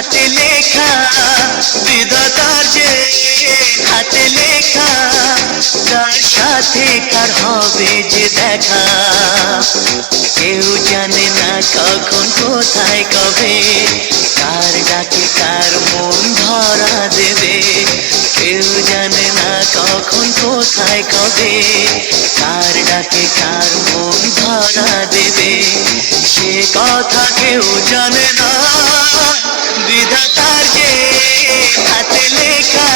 হাতে লেখা, বিধাতার যে হাতে লেখা, কার সাথে কার হবে যে দেখা। কেউ জানে না কখন কোথায় কবে, কার ডাকে কার মন ধরা দেবে। কেউ জানে না কখন কোথায় কবে, কার ডাকে কার মন ধরা দেবে। সে কথা কেউ জানে না, বিধাতার যে হাতে লেখা,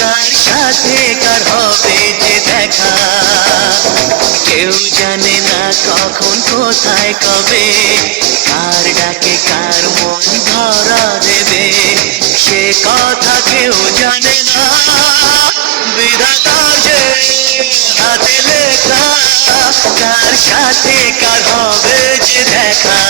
কার সাথে কার হবে যে দেখা। কেউ জানে না কখন কোথায় কবে, কার ডাকে কার মন ধরা দেবে। সে কথা কেউ জানে না, বিধাতার যে হাতে লেখা, কার সাথে কার হবে যে দেখা।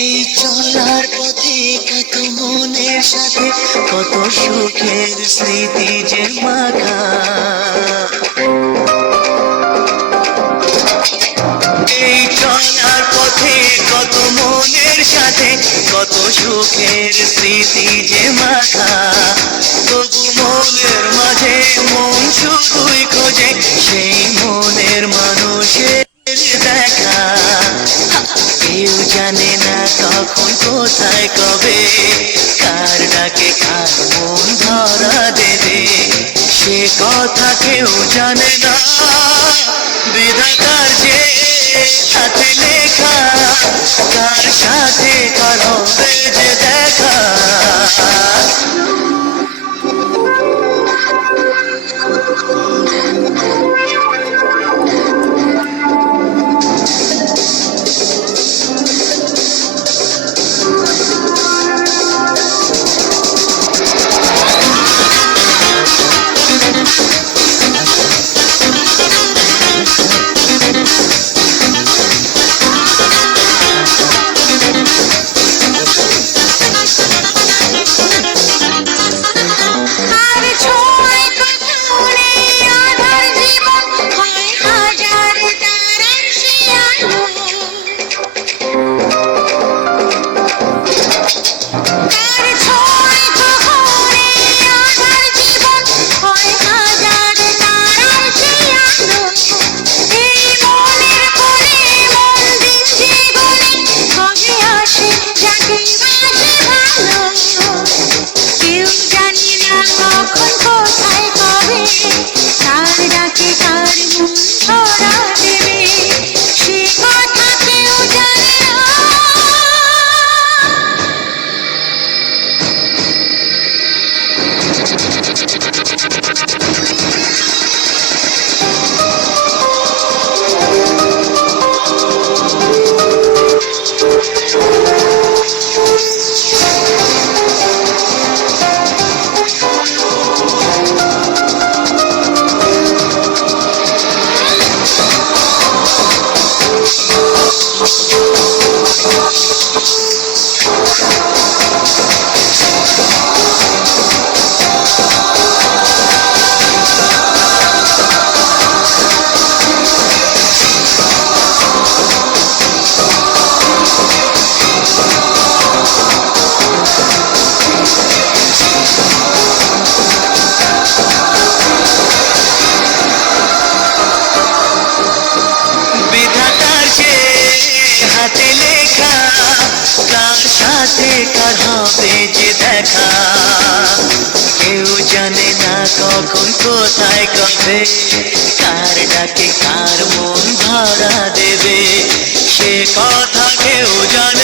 এই চলার পথে কত মনের সাথে কত সুখের স্মৃতি যে মাখা। এই চলার পথে কত মনের সাথে কত সুখের স্মৃতি যে মাখা। তবু মনের মাঝে মন শুধুই খোঁজে সেই মনের মানুষের দেখা। কেউ জানে না কখন কোথায় কবে, কার ডাকে কার মন ধরা দেবে। সে কথা কেউ জানে না, বিধাতার যে হাতে লেখা, কার সাথে কার হবে যে দেখা। সাথে কার হবে যে দেখা। কেউ জানে না কখন কোথায় কবে, কার ডাকে কার মন ধরা দেবে। সে কথা কেউ জানে